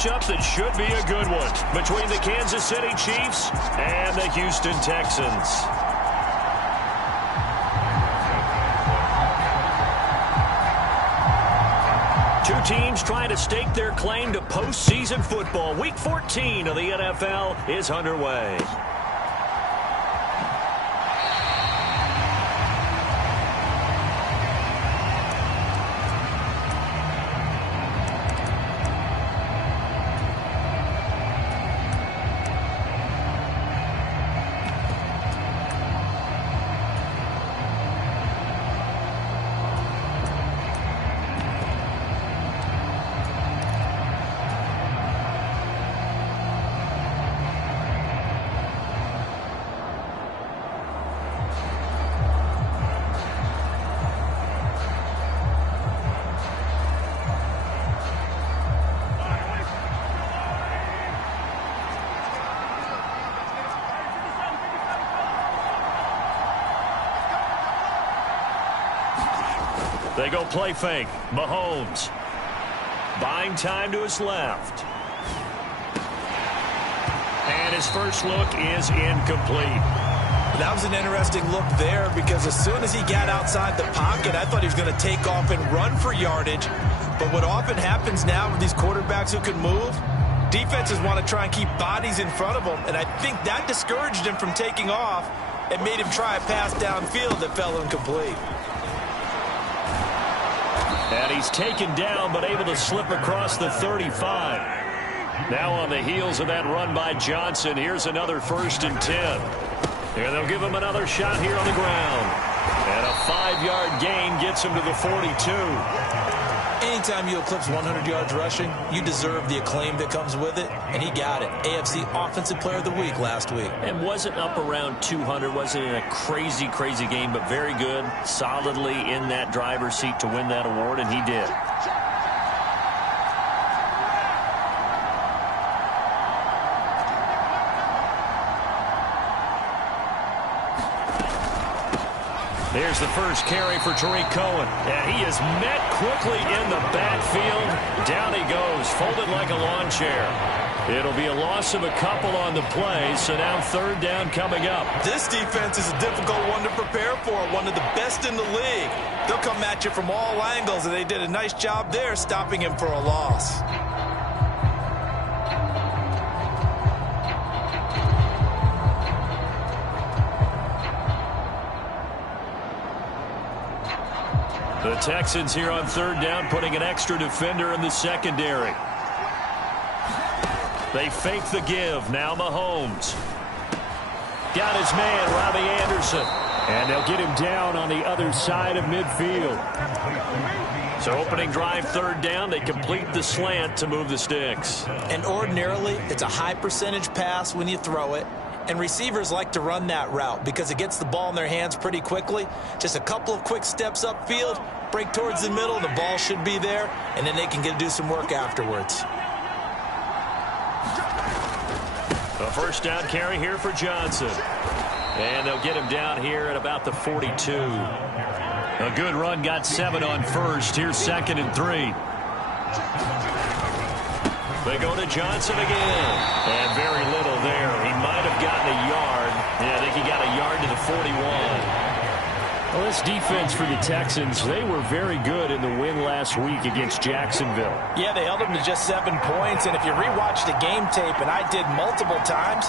matchup that should be a good one between the Kansas City Chiefs and the Houston Texans. Two teams trying to stake their claim to postseason football. Week 14 of the NFL is underway. They go play fake. Mahomes. Buying time to his left. And his first look is incomplete. That was an interesting look there because as soon as he got outside the pocket, I thought he was going to take off and run for yardage. But what often happens now with these quarterbacks who can move, defenses want to try and keep bodies in front of them. And I think that discouraged him from taking off and made him try a pass downfield that fell incomplete. And he's taken down but able to slip across the 35. Now on the heels of that run by Johnson, here's another 1st and 10. And they'll give him another shot here on the ground. And a 5-yard gain gets him to the 42. Anytime you eclipse 100 yards rushing, you deserve the acclaim that comes with it, and he got it. AFC Offensive Player of the Week last week. And wasn't up around 200, wasn't in a crazy, crazy game, but very good, solidly in that driver's seat to win that award, and he did. Here's the first carry for Tariq Cohen. And he is met quickly in the backfield. Down he goes, folded like a lawn chair. It'll be a loss of a couple on the play, so now 3rd down coming up. This defense is a difficult one to prepare for, one of the best in the league. They'll come at you from all angles, and they did a nice job there stopping him for a loss. The Texans here on 3rd down, putting an extra defender in the secondary. They fake the give. Now Mahomes. Got his man, Robbie Anderson. And they'll get him down on the other side of midfield. So opening drive 3rd down, they complete the slant to move the sticks. And ordinarily, it's a high percentage pass when you throw it. And receivers like to run that route because it gets the ball in their hands pretty quickly. Just a couple of quick steps upfield, break towards the middle, the ball should be there, and then they can do some work afterwards. A 1st down carry here for Johnson. And they'll get him down here at about the 42. A good run, got 7 on 1st. Here's 2nd and 3. They go to Johnson again. And very little there. He might have gotten a yard. Yeah, I think he got a yard to the 41. Well, this defense for the Texans, they were very good in the win last week against Jacksonville. Yeah, they held them to just 7 points. And if you rewatch the game tape, and I did multiple times,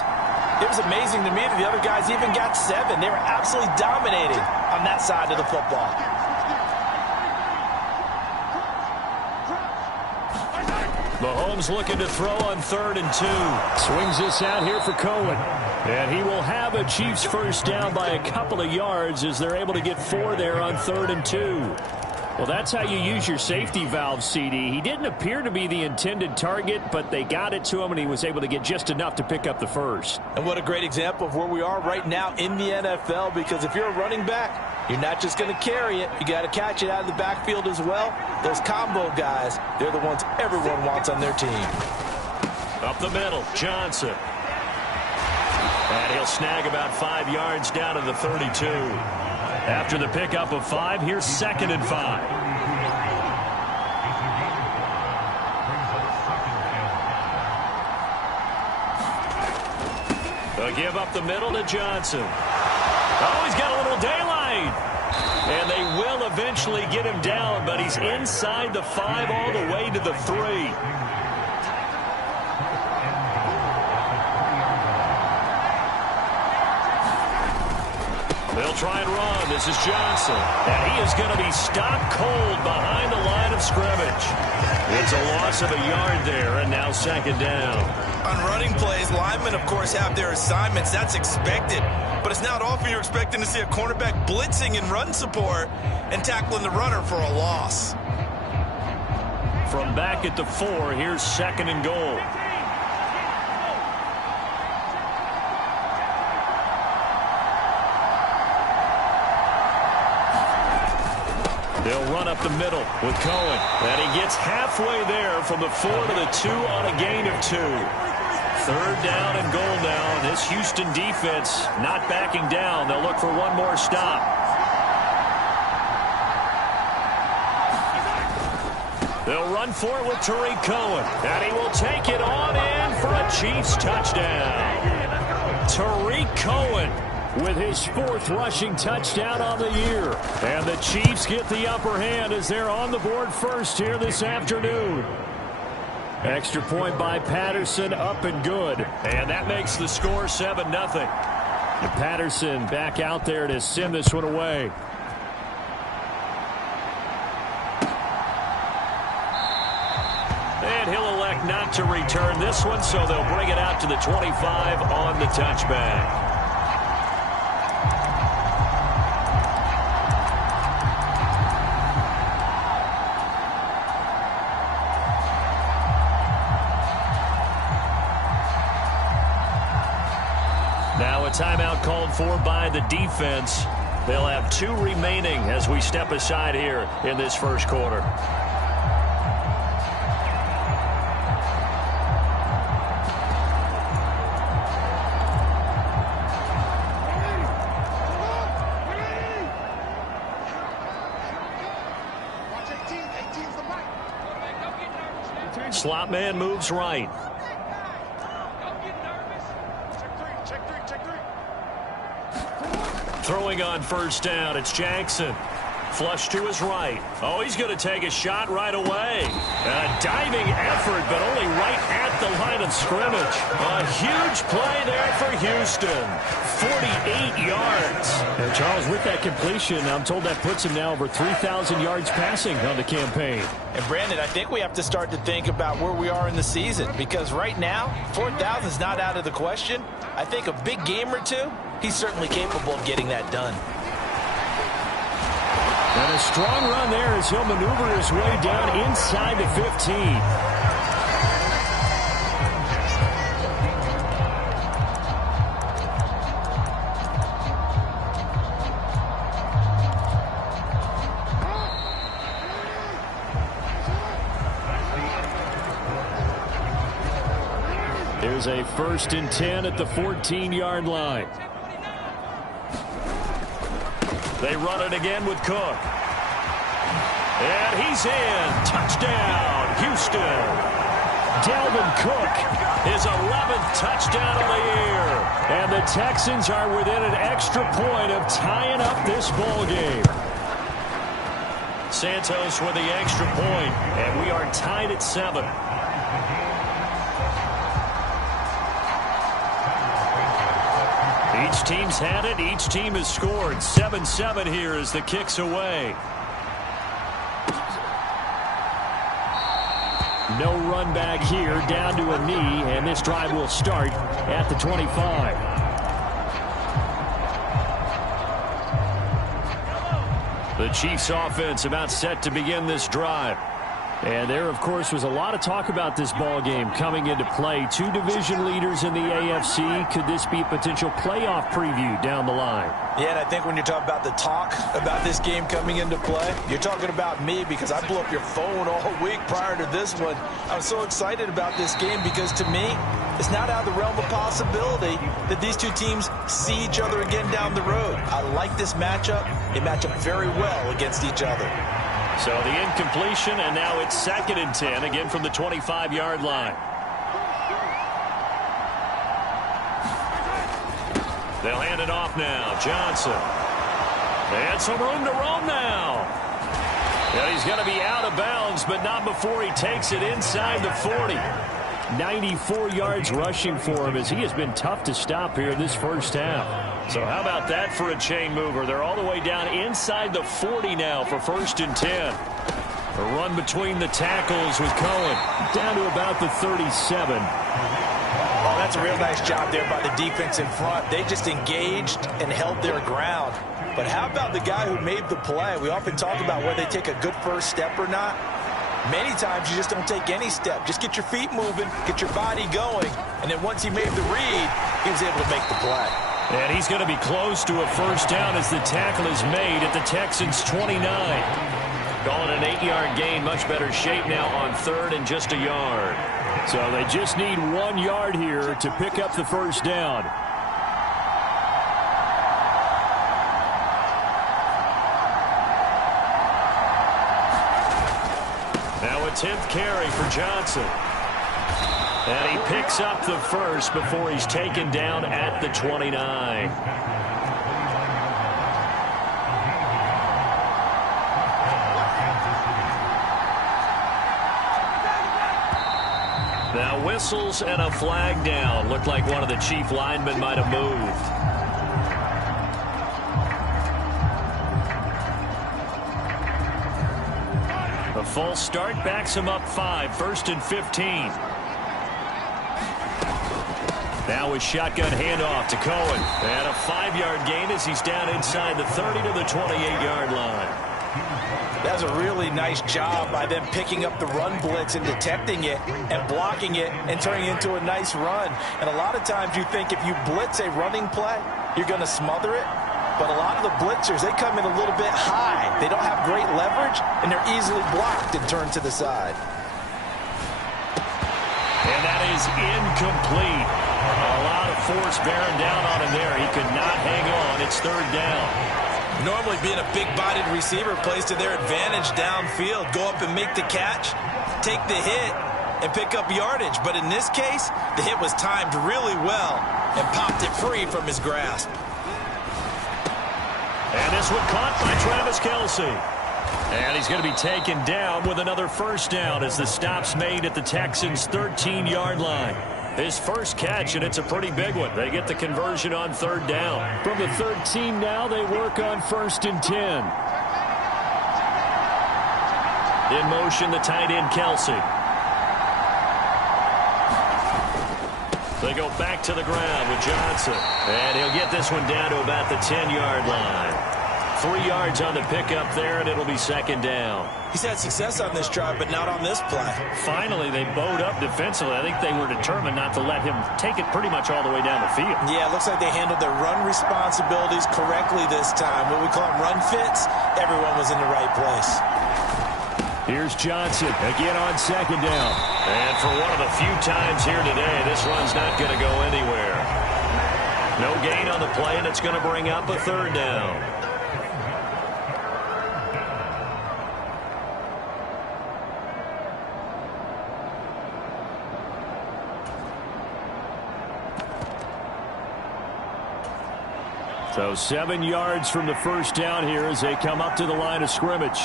it was amazing to me that the other guys even got 7. They were absolutely dominating on that side of the football. Mahomes looking to throw on 3rd and 2. Swings this out here for Cohen. And he will have a Chiefs 1st down by a couple of yards as they're able to get 4 there on 3rd and 2. Well, that's how you use your safety valve, CD. He didn't appear to be the intended target, but they got it to him, and he was able to get just enough to pick up the 1st. And what a great example of where we are right now in the NFL, because if you're a running back, you're not just going to carry it. You got to catch it out of the backfield as well. Those combo guys, they're the ones everyone wants on their team. Up the middle, Johnson. And he'll snag about 5 yards down to the 32. After the pickup of 5, here's 2nd and 5. A give up the middle to Johnson. Oh, he's got a little daylight. And they will eventually get him down, but he's inside the 5 all the way to the 3. They'll try and run. This is Johnson. And he is going to be stopped cold behind the line of scrimmage. It's a loss of a yard there, and now 2nd down. On running plays, linemen, of course, have their assignments. That's expected. But it's not often you're expecting to see a cornerback blitzing in run support and tackling the runner for a loss. From back at the 4, here's 2nd and goal. They'll run up the middle with Cohen. And he gets halfway there from the 4 to the 2 on a gain of 2. 3rd down and goal now. And this Houston defense not backing down. They'll look for one more stop. They'll run for it with Tariq Cohen. And he will take it on in for a Chiefs touchdown. Tariq Cohen with his 4th rushing touchdown on the year. And the Chiefs get the upper hand as they're on the board first here this afternoon. Extra point by Patterson, up and good. And that makes the score 7-0. And Patterson back out there to send this one away. And he'll elect not to return this one, so they'll bring it out to the 25 on the touchback. Now a timeout called for by the defense. They'll have 2 remaining as we step aside here in this first quarter. Slot man moves right. Throwing on 1st down, it's Jackson. Flush to his right. Oh, he's going to take a shot right away. A diving effort, but only right at the line of scrimmage. A huge play there for Houston. 48 yards. And Charles, with that completion, I'm told that puts him now over 3,000 yards passing on the campaign. And Brandon, I think we have to start to think about where we are in the season, because right now, 4,000 is not out of the question. I think a big game or 2, he's certainly capable of getting that done. And a strong run there as he'll maneuver his way down inside the 15. Here's a 1st and 10 at the 14-yard line. They run it again with Cook. And he's in. Touchdown, Houston. Dalvin Cook, his 11th touchdown of the year. And the Texans are within an extra point of tying up this ball game. Santos with the extra point, and we are tied at 7. Each team's had it. Each team has scored. 7-7 here as the kick's away. No run back here, down to a knee, and this drive will start at the 25. The Chiefs offense about set to begin this drive. And there, of course, was a lot of talk about this ball game coming into play. 2 division leaders in the AFC. Could this be a potential playoff preview down the line? Yeah, and I think when you're talking about the talk about this game coming into play, you're talking about me, because I blew up your phone all week prior to this one. I was so excited about this game because, to me, it's not out of the realm of possibility that these 2 teams see each other again down the road. I like this matchup. They match up very well against each other. So the incompletion, and now it's 2nd and 10, again from the 25-yard line. They'll hand it off now. Johnson. They had some room to roam now. And he's going to be out of bounds, but not before he takes it inside the 40. 94 yards rushing for him as he has been tough to stop here in this first half. So how about that for a chain mover? They're all the way down inside the 40 now for 1st and 10. A run between the tackles with Cohen. Down to about the 37. Oh, that's a real nice job there by the defense in front. They just engaged and held their ground. But how about the guy who made the play? We often talk about whether they take a good first step or not. Many times you just don't take any step. Just get your feet moving, get your body going, and then once he made the read, he was able to make the play. And he's going to be close to a first down as the tackle is made at the Texans' 29. Call it an 8-yard gain. Much better shape now on 3rd and just a yard. So they just need 1 yard here to pick up the first down. Now a 10th carry for Johnson. And he picks up the first before he's taken down at the 29. Now whistles and a flag down. Looked like one of the chief linemen might have moved. A false start backs him up 5. 1st and 15. Now a shotgun handoff to Cohen. And a 5-yard gain as he's down inside the 30 to the 28-yard line. That was a really nice job by them picking up the run blitz and detecting it and blocking it and turning it into a nice run. And a lot of times you think if you blitz a running play, you're going to smother it. But a lot of the blitzers, they come in a little bit high. They don't have great leverage, and they're easily blocked and turned to the side. And that is incomplete. A lot of force bearing down on him there. He could not hang on. It's 3rd down. Normally being a big-bodied receiver plays to their advantage downfield. Go up and make the catch, take the hit, and pick up yardage. But in this case, the hit was timed really well and popped it free from his grasp. And this one caught by Travis Kelce. And he's going to be taken down with another first down as the stop's made at the Texans' 13-yard line. His first catch, and it's a pretty big one. They get the conversion on 3rd down. From the 13 now, they work on 1st and 10. In motion, the tight end, Kelce. They go back to the ground with Johnson. And he'll get this one down to about the 10-yard line. 3 yards on the pickup there, and it'll be 2nd down. He's had success on this drive, but not on this play. Finally, they bowed up defensively. I think they were determined not to let him take it pretty much all the way down the field. Yeah, it looks like they handled their run responsibilities correctly this time. What we call them run fits, everyone was in the right place. Here's Johnson again on 2nd down. And for one of the few times here today, this run's not going to go anywhere. No gain on the play, and it's going to bring up a 3rd down. So 7 yards from the first down here as they come up to the line of scrimmage.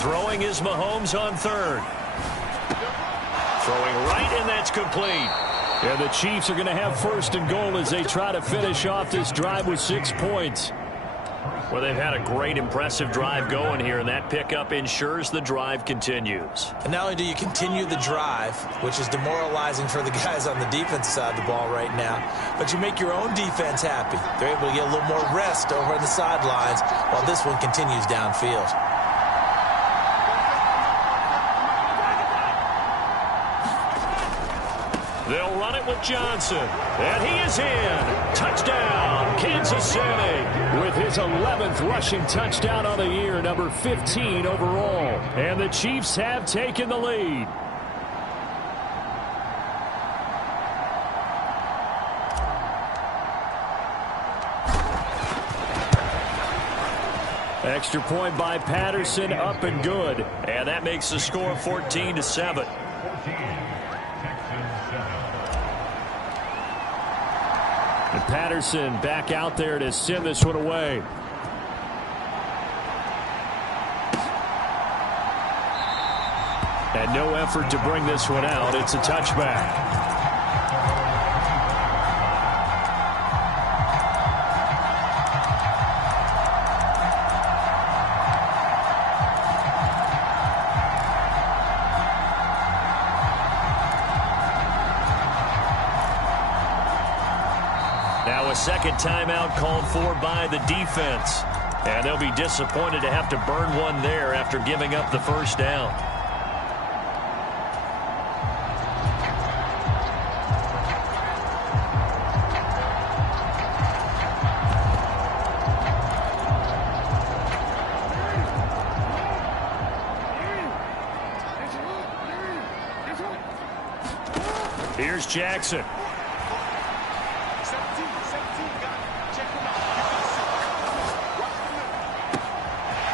Throwing is Mahomes on 3rd. Throwing right, and that's complete. And the Chiefs are going to have 1st and goal as they try to finish off this drive with 6 points. Well, they've had a great, impressive drive going here, and that pickup ensures the drive continues. And not only do you continue the drive, which is demoralizing for the guys on the defense side of the ball right now, but you make your own defense happy. They're able to get a little more rest over on the sidelines while this one continues downfield. They'll run it with Johnson. And he is in. Touchdown, Kansas City. With his 11th rushing touchdown on the year, number 15 overall. And the Chiefs have taken the lead. Extra point by Patterson, up and good. And that makes the score 14-7. And Patterson back out there to send this one away. And no effort to bring this one out. It's a touchback. Now a second timeout called for by the defense. And they'll be disappointed to have to burn one there after giving up the first down. Here's Jackson.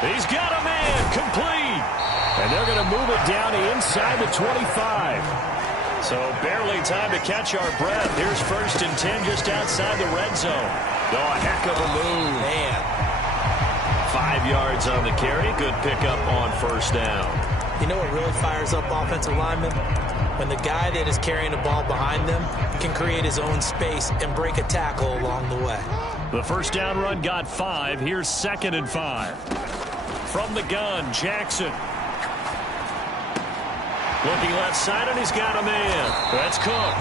He's got a man, complete. And they're going to move it down inside the 25. So barely time to catch our breath. Here's 1st and 10 just outside the red zone. Oh, a heck of a move. Man. 5 yards on the carry. Good pickup on first down. You know what really fires up offensive linemen? When the guy that is carrying the ball behind them can create his own space and break a tackle along the way. The first down run got 5. Here's 2nd and 5. From the gun, Jackson. Looking left side, and he's got a man. That's Cook.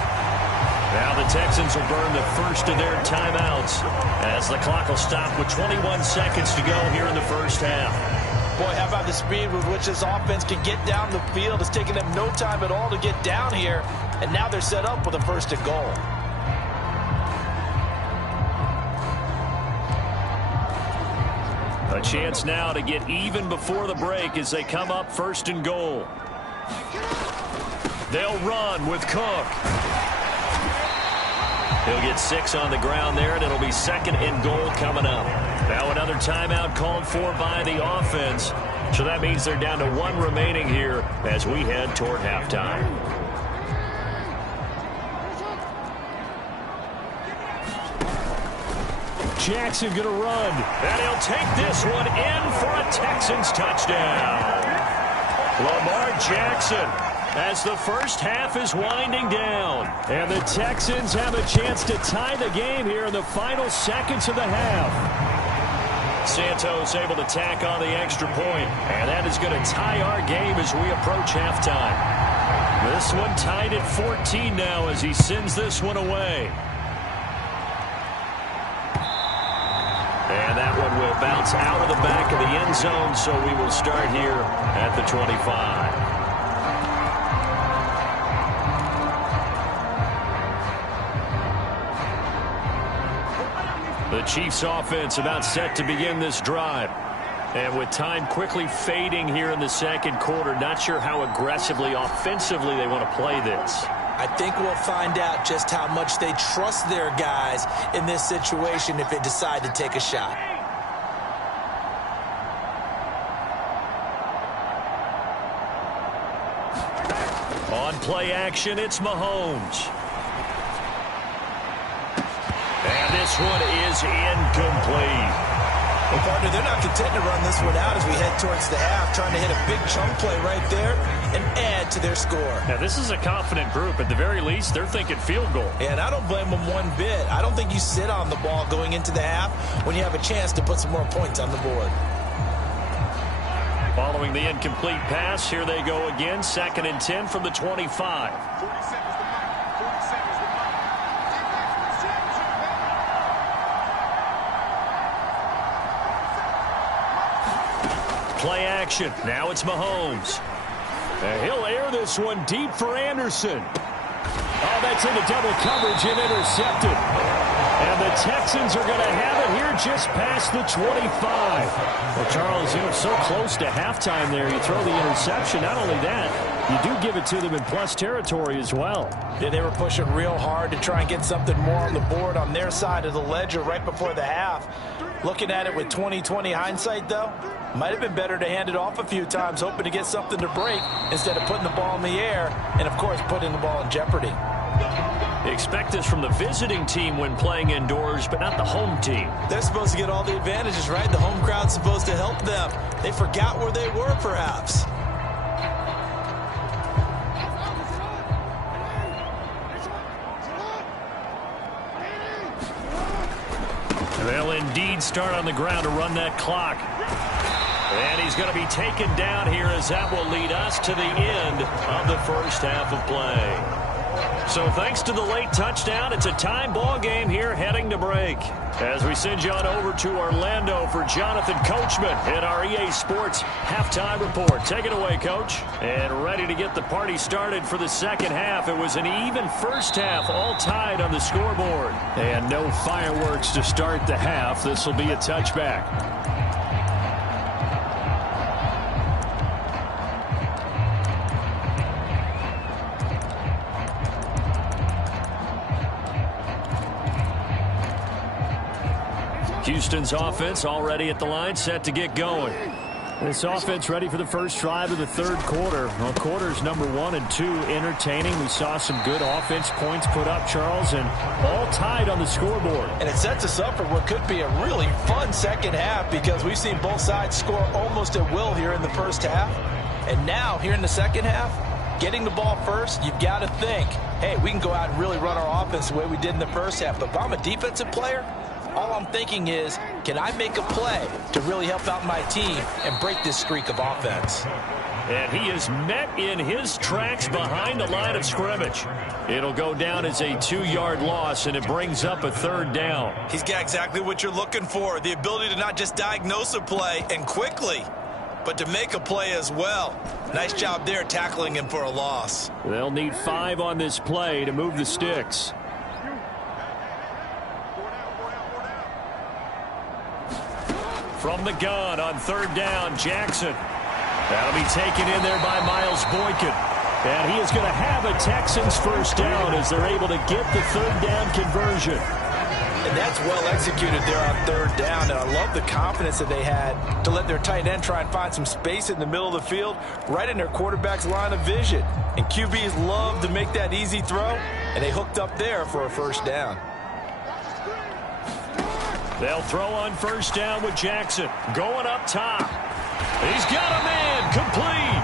Now the Texans will burn the first of their timeouts as the clock will stop with 21 seconds to go here in the first half. Boy, how about the speed with which this offense can get down the field? It's taken them no time at all to get down here, and now they're set up with a 1st and goal. A chance now to get even before the break as they come up 1st and goal. They'll run with Cook. He'll get 6 on the ground there, and it'll be 2nd and goal coming up. Now another timeout called for by the offense. So that means they're down to 1 remaining here as we head toward halftime. Jackson going to run. And he'll take this one in for a Texans touchdown. Lamar Jackson, as the first half is winding down. And the Texans have a chance to tie the game here in the final seconds of the half. Santos able to tack on the extra point. And that is going to tie our game as we approach halftime. This one tied at 14 now as he sends this one away. And that one will bounce out of the back of the end zone, so we will start here at the 25. The Chiefs offense about set to begin this drive. And with time quickly fading here in the second quarter, not sure how aggressively, offensively they want to play this. I think we'll find out just how much they trust their guys in this situation if they decide to take a shot. On play action, it's Mahomes. And this one is incomplete. Well, partner, they're not content to run this one out as we head towards the half, trying to hit a big chunk play right there and add to their score. Now, this is a confident group. At the very least, they're thinking field goal. And I don't blame them one bit. I don't think you sit on the ball going into the half when you have a chance to put some more points on the board. Following the incomplete pass, here they go again. 2nd and 10 from the 25. Play action. Now it's Mahomes. And he'll air this one deep for Anderson. Oh, that's into double coverage and intercepted. And the Texans are going to have it here just past the 25. Well, Charles, so close to halftime there. You throw the interception. Not only that, You do give it to them in plus territory as well. Yeah, they were pushing real hard to try and get something more on the board on their side of the ledger right before the half. Looking at it with 20/20 hindsight, though, might have been better to hand it off a few times, hoping to get something to break instead of putting the ball in the air and, of course, putting the ball in jeopardy. Expect this from the visiting team when playing indoors, but not the home team. They're supposed to get all the advantages, right? The home crowd's supposed to help them. They forgot where they were, perhaps. They'll indeed start on the ground to run that clock. And he's going to be taken down here as that will lead us to the end of the first half of play. So thanks to the late touchdown, it's a time ball game here heading to break. As we send you on over to Orlando for Jonathan Coachman in our EA Sports halftime report. Take it away, Coach. And ready to get the party started for the second half. It was an even first half, all tied on the scoreboard. And no fireworks to start the half. This will be a touchback. Houston's offense already at the line, set to get going. This offense ready for the first drive of the third quarter. Well, quarters number 1 and 2 entertaining. We saw some good offense points put up, Charles, and all tied on the scoreboard. And it sets us up for what could be a really fun second half because we've seen both sides score almost at will here in the first half. And now, here in the second half, getting the ball first, you've got to think, hey, we can go out and really run our offense the way we did in the first half. But if I'm a defensive player, all I'm thinking is, can I make a play to really help out my team and break this streak of offense? And he is met in his tracks behind the line of scrimmage. It'll go down as a 2-yard loss, and it brings up a third down. He's got exactly what you're looking for, the ability to not just diagnose a play and quickly, but to make a play as well. Nice job there tackling him for a loss. They'll need 5 on this play to move the sticks. From the gun on third down, Jackson. That'll be taken in there by Miles Boykin. And he is going to have a Texans first down as they're able to get the third down conversion. And that's well executed there on third down. And I love the confidence that they had to let their tight end try and find some space in the middle of the field, right in their quarterback's line of vision. And QBs love to make that easy throw, and they hooked up there for a first down. They'll throw on first down with Jackson. Going up top. He's got a man complete.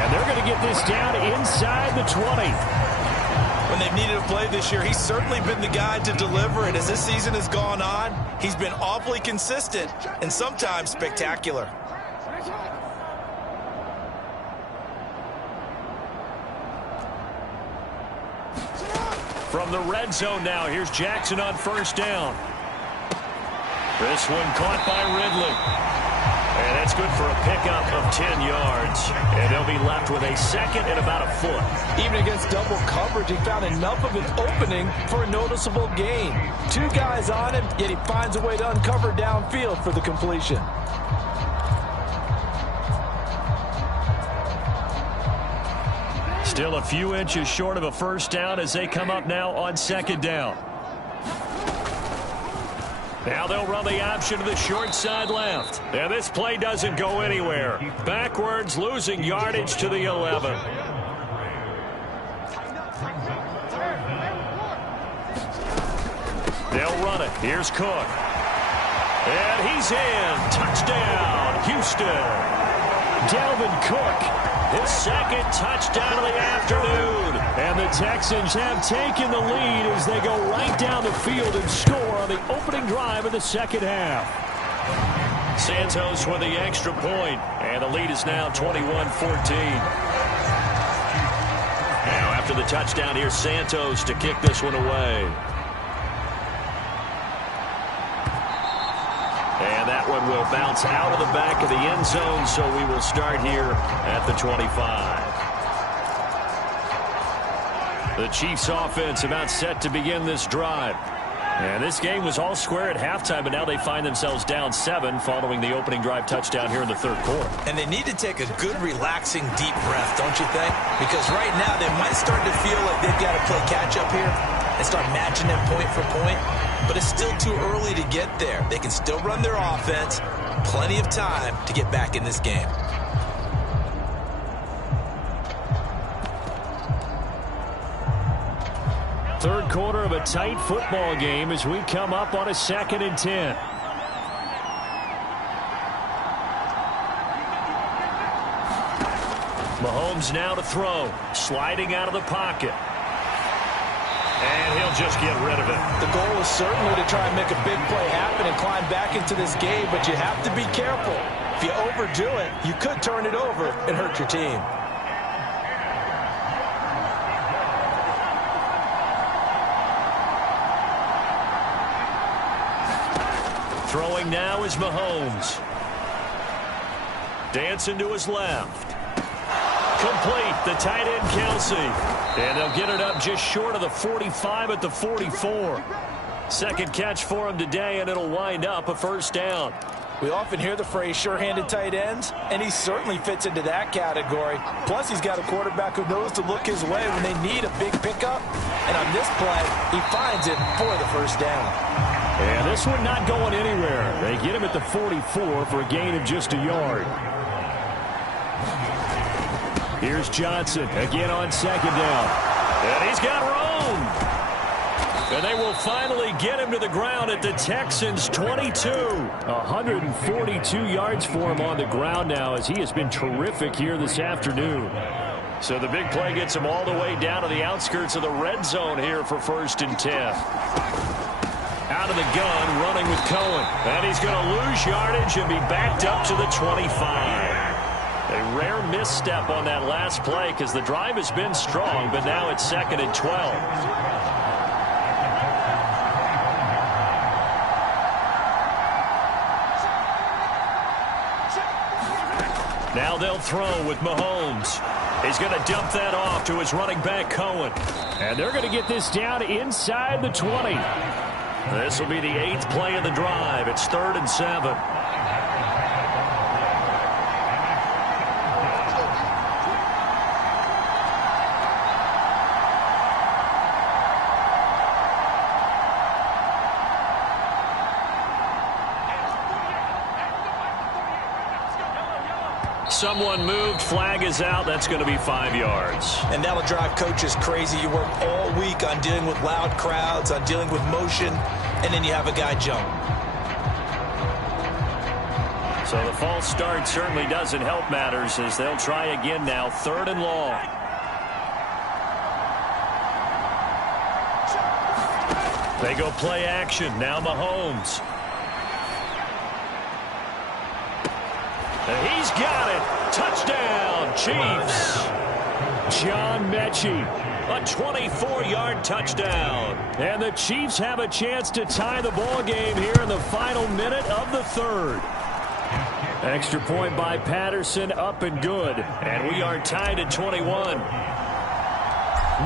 And they're going to get this down inside the 20. When they've needed a play this year, he's certainly been the guy to deliver it. As this season has gone on, he's been awfully consistent and sometimes spectacular. From the red zone now, here's Jackson on first down. This one caught by Ridley. And that's good for a pickup of 10 yards. And they'll be left with a second and about a foot. Even against double coverage, he found enough of an opening for a noticeable gain. 2 guys on him, yet he finds a way to uncover downfield for the completion. Still a few inches short of a first down as they come up now on second down. Now they'll run the option to the short side left. And this play doesn't go anywhere. Backwards, losing yardage to the 11. They'll run it. Here's Cook. And he's in. Touchdown, Houston. Dalvin Cook, his second touchdown of the afternoon. And the Texans have taken the lead as they go right down the field and score on the opening drive of the second half. Santos with the extra point, and the lead is now 21-14. Now after the touchdown, here's Santos to kick this one away. And that one will bounce out of the back of the end zone, so we will start here at the 25. The Chiefs offense about set to begin this drive. And this game was all square at halftime, but now they find themselves down 7 following the opening drive touchdown here in the third quarter. And they need to take a good, relaxing, deep breath, don't you think? Because right now they might start to feel like they've got to play catch-up here and start matching them point for point. But it's still too early to get there. They can still run their offense. Plenty of time to get back in this game. Third quarter of a tight football game as we come up on a 2nd and 10. Mahomes now to throw. Sliding out of the pocket. And he'll just get rid of it. The goal is certainly to try and make a big play happen and climb back into this game, but you have to be careful. If you overdo it, you could turn it over and hurt your team. Throwing now is Mahomes. Dancing to his left. Complete, the tight end Kelsey. And they'll get it up just short of the 45 at the 44. Second catch for him today, and it'll wind up a first down. We often hear the phrase sure-handed tight ends, and he certainly fits into that category. Plus, he's got a quarterback who knows to look his way when they need a big pickup. And on this play, he finds it for the first down. And this one not going anywhere. They get him at the 44 for a gain of just a yard. Here's Johnson again on 2nd down. And he's got room. And they will finally get him to the ground at the Texans' 22. 142 yards for him on the ground now as he has been terrific here this afternoon. So the big play gets him all the way down to the outskirts of the red zone here for 1st and 10. Out of the gun, running with Cohen. And he's going to lose yardage and be backed up to the 25. A rare misstep on that last play because the drive has been strong, but now it's 2nd and 12. Now they'll throw with Mahomes. He's going to dump that off to his running back, Cohen. And they're going to get this down inside the 20. This will be the 8th play of the drive. It's 3rd and 7. Someone moved. Flag is out. That's going to be 5 yards. And that'll drive coaches crazy. You work all week on dealing with loud crowds, on dealing with motion, and then you have a guy jump. So the false start certainly doesn't help matters as they'll try again now. 3rd and long. They go play action. Now Mahomes. And he's got it. Touchdown, Chiefs. John Mechie, a 24-yard touchdown. And the Chiefs have a chance to tie the ball game here in the final minute of the 3rd. Extra point by Patterson, up and good. And we are tied at 21.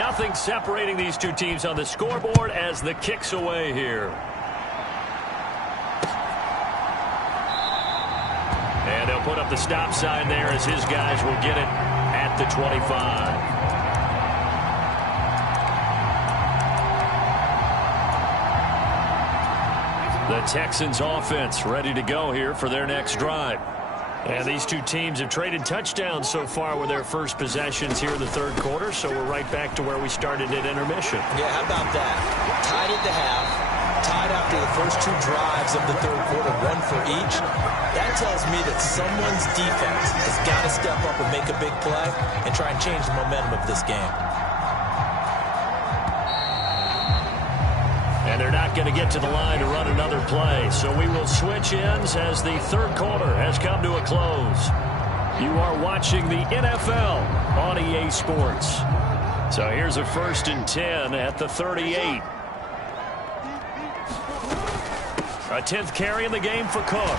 Nothing separating these two teams on the scoreboard as the kick's away here. And they'll put up the stop sign there as his guys will get it at the 25. The Texans offense ready to go here for their next drive. And these two teams have traded touchdowns so far with their first possessions here in the 3rd quarter, so we're right back to where we started at intermission. Yeah, how about that? Tied at the half. Tied after the first 2 drives of the 3rd quarter, 1 for each. That tells me that someone's defense has got to step up and make a big play and try and change the momentum of this game. And they're not going to get to the line to run another play, so we will switch ends as the 3rd quarter has come to a close. You are watching the NFL on EA Sports. So here's a 1st and 10 at the 38. A 10th carry in the game for Cook.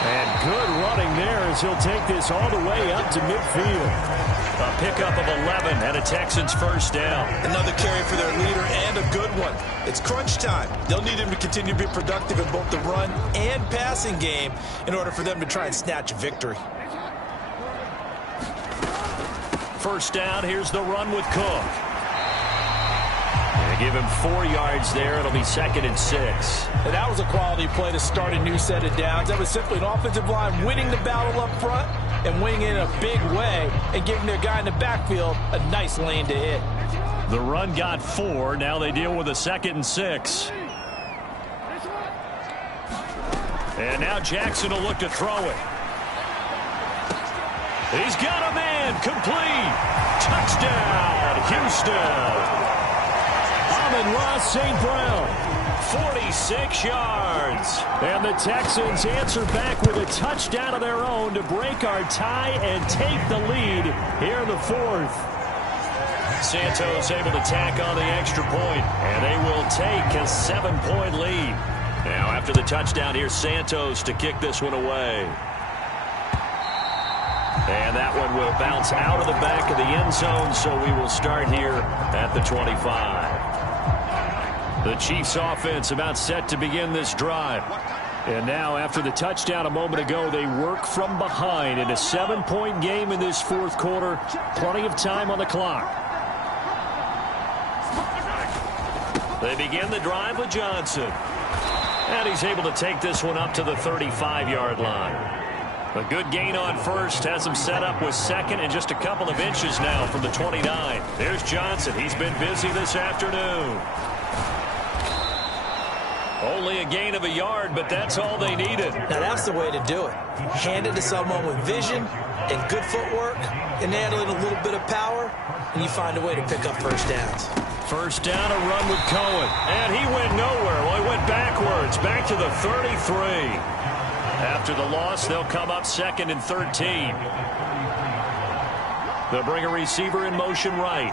And good running there as he'll take this all the way up to midfield. A pickup of 11 and a Texans first down. Another carry for their leader and a good one. It's crunch time. They'll need him to continue to be productive in both the run and passing game in order for them to try and snatch a victory. First down, here's the run with Cook. They give him 4 yards there. It'll be 2nd and 6. And that was a quality play to start a new set of downs. That was simply an offensive line winning the battle up front and winning it in a big way and giving their guy in the backfield a nice lane to hit. The run got 4. Now they deal with a 2nd and 6. And now Jackson will look to throw it. He's got a man. Complete. Touchdown, Houston. Amon-Ra St. Brown, 46 yards. And the Texans answer back with a touchdown of their own to break our tie and take the lead here in the 4th. Santos able to tack on the extra point, and they will take a 7-point lead. Now after the touchdown, here's Santos to kick this one away. And that one will bounce out of the back of the end zone, so we will start here at the 25. The Chiefs offense about set to begin this drive. And now after the touchdown a moment ago, they work from behind in a 7-point game in this 4th quarter. Plenty of time on the clock. They begin the drive with Johnson. And he's able to take this one up to the 35-yard line. A good gain on first has him set up with 2nd and just a couple of inches now from the 29. There's Johnson. He's been busy this afternoon. Only a gain of a yard, but that's all they needed. Now that's the way to do it. Hand it to someone with vision and good footwork and add in a little bit of power, and you find a way to pick up first downs. First down, a run with Cohen. And he went nowhere. Well, he went backwards, back to the 33. After the loss, they'll come up 2nd and 13. They'll bring a receiver in motion right.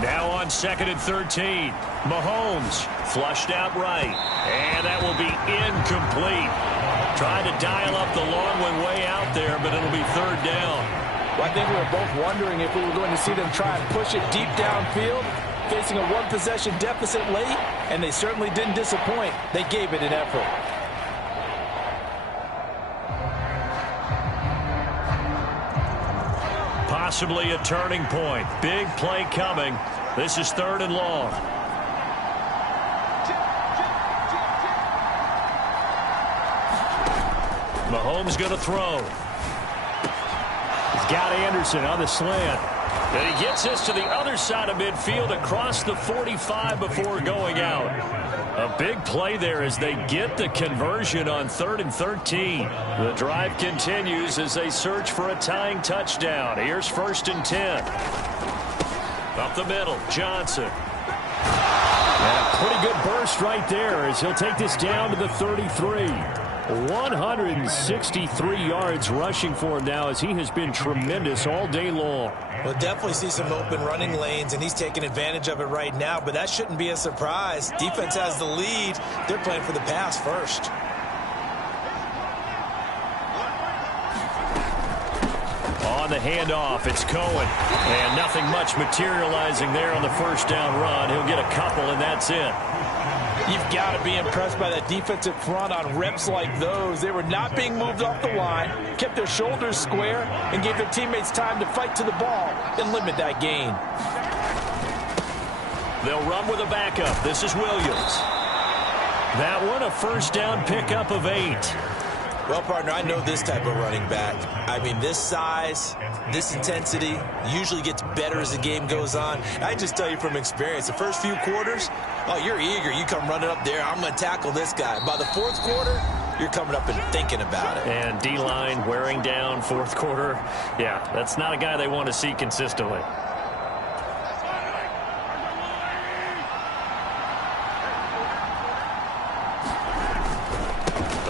Now on 2nd and 13. Mahomes flushed out right. And that will be incomplete. Trying to dial up the long one way out there, but it'll be 3rd down. Well, I think we were both wondering if we were going to see them try and push it deep downfield, facing a 1-possession deficit late, and they certainly didn't disappoint. They gave it an effort. Possibly a turning point. Big play coming. This is 3rd and long. Mahomes going to throw. He's got Anderson on the slant. And he gets this to the other side of midfield across the 45 before going out. A big play there as they get the conversion on 3rd and 13. The drive continues as they search for a tying touchdown. Here's 1st and 10. Up the middle, Johnson. And a pretty good burst right there as he'll take this down to the 33. 163 yards rushing for him now as he has been tremendous all day long. We'll definitely see some open running lanes, and he's taking advantage of it right now, but that shouldn't be a surprise. Defense has the lead. They're playing for the pass first. On the handoff, it's Cohen. And nothing much materializing there on the first down run. He'll get a couple, and that's it. You've got to be impressed by that defensive front on reps like those. They were not being moved off the line, kept their shoulders square, and gave their teammates time to fight to the ball and limit that gain. They'll run with a backup. This is Williams. That one, a first down pickup of 8. Well, partner, I know this type of running back. I mean, this size, this intensity usually gets better as the game goes on. I just tell you from experience, the first few quarters, oh, you're eager. You come running up there, I'm going to tackle this guy. By the 4th quarter, you're coming up and thinking about it. And D-line wearing down 4th quarter. Yeah, that's not a guy they want to see consistently.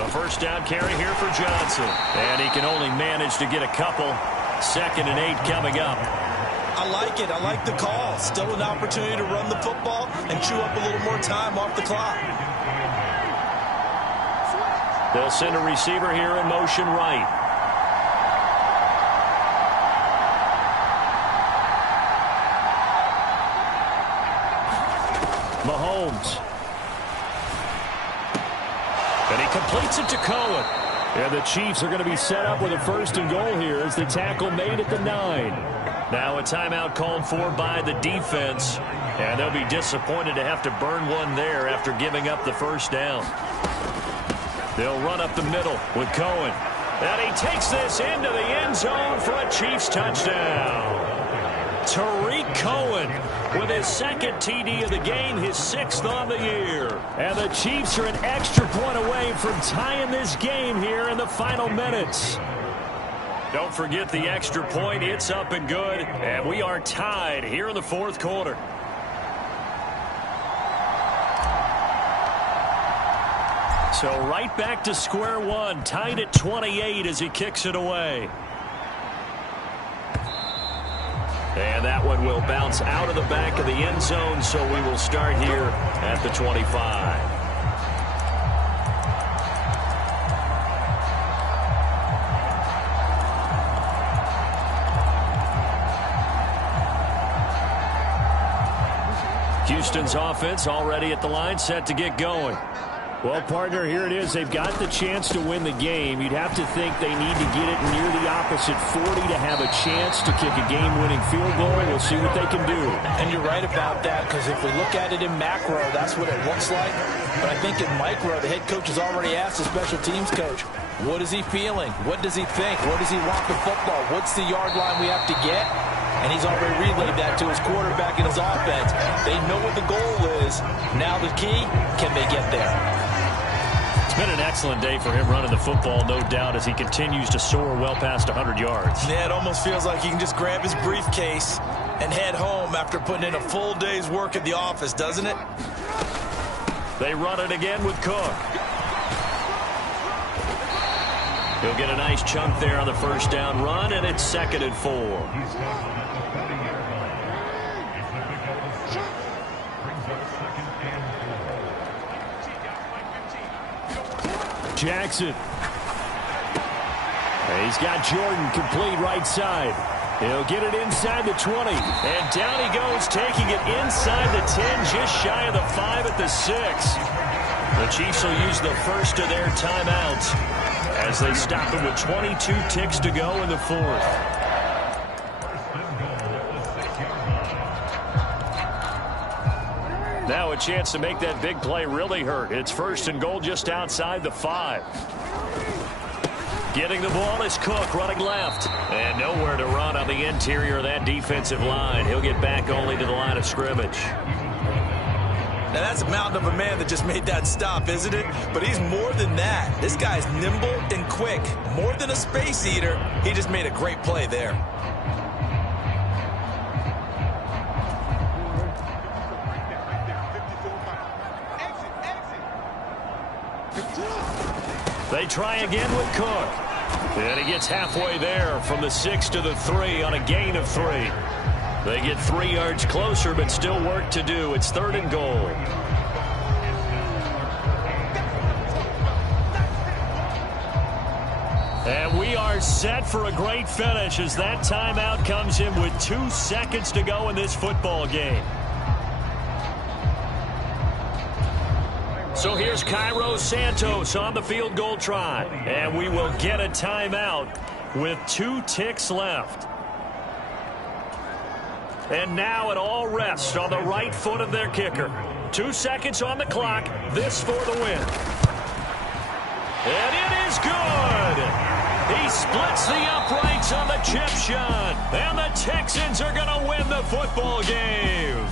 First down carry here for Johnson. And he can only manage to get a couple. 2nd and 8 coming up. I like it. I like the call. Still an opportunity to run the football and chew up a little more time off the clock. They'll send a receiver here in motion right. Mahomes. And he completes it to Cohen. And the Chiefs are going to be set up with a 1st and goal here as the tackle made at the 9. Now a timeout called for by the defense. And they'll be disappointed to have to burn one there after giving up the 1st down. They'll run up the middle with Cohen. And he takes this into the end zone for a Chiefs touchdown. Tariq Cohen with his 2nd TD of the game, his 6th on the year. And the Chiefs are an extra point away from tying this game here in the final minutes. Don't forget the extra point. It's up and good. And we are tied here in the 4th quarter. So right back to square one, tied at 28 as he kicks it away. And that one will bounce out of the back of the end zone, so we will start here at the 25. Houston's offense already at the line, set to get going. Well, partner, here it is. They've got the chance to win the game. You'd have to think they need to get it near the opposite 40 to have a chance to kick a game-winning field goal. We'll see what they can do. And you're right about that, because if we look at it in macro, that's what it looks like. But I think in micro, the head coach has already asked the special teams coach, what is he feeling? What does he think? Where does he want the football? What's the yard line we have to get? And he's already relayed that to his quarterback and his offense. They know what the goal is. Now the key, can they get there? It's been an excellent day for him running the football, no doubt, as he continues to soar well past 100 yards. Yeah, it almost feels like he can just grab his briefcase and head home after putting in a full day's work at the office, doesn't it? They run it again with Cook. He'll get a nice chunk there on the 1st down run, and it's 2nd and 4. Jackson. And he's got Jordan complete right side. He'll get it inside the 20. And down he goes, taking it inside the 10, just shy of the 5 at the 6. The Chiefs will use the 1st of their timeouts as they stop him with 22 ticks to go in the 4th. Now a chance to make that big play really hurt. It's 1st and goal just outside the 5. Getting the ball is Cook running left. And nowhere to run on the interior of that defensive line. He'll get back only to the line of scrimmage. Now that's a mountain of a man that just made that stop, isn't it? But he's more than that. This guy's nimble and quick. More than a space eater. He just made a great play there. They try again with Cook. And he gets halfway there from the 6 to the 3 on a gain of 3. They get 3 yards closer, but still work to do. It's 3rd and goal. And we are set for a great finish as that timeout comes in with 2 seconds to go in this football game. So here's Cairo Santos on the field goal try. And we will get a timeout with 2 ticks left. And now it all rests on the right foot of their kicker. 2 seconds on the clock. This for the win. And it is good. He splits the uprights on the chip shot. And the Texans are going to win the football game.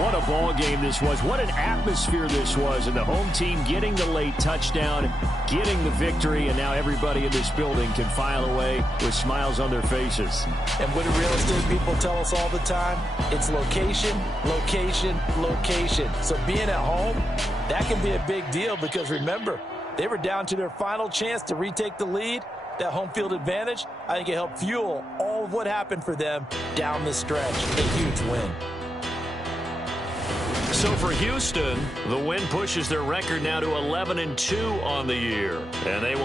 What a ball game this was. What an atmosphere this was. And the home team getting the late touchdown, getting the victory, and now everybody in this building can file away with smiles on their faces. And what do real estate people tell us all the time? It's location, location, location. So being at home, that can be a big deal because remember, they were down to their final chance to retake the lead. That home field advantage, I think it helped fuel all of what happened for them down the stretch. A huge win. So for Houston, the win pushes their record now to 11-2 on the year. And they will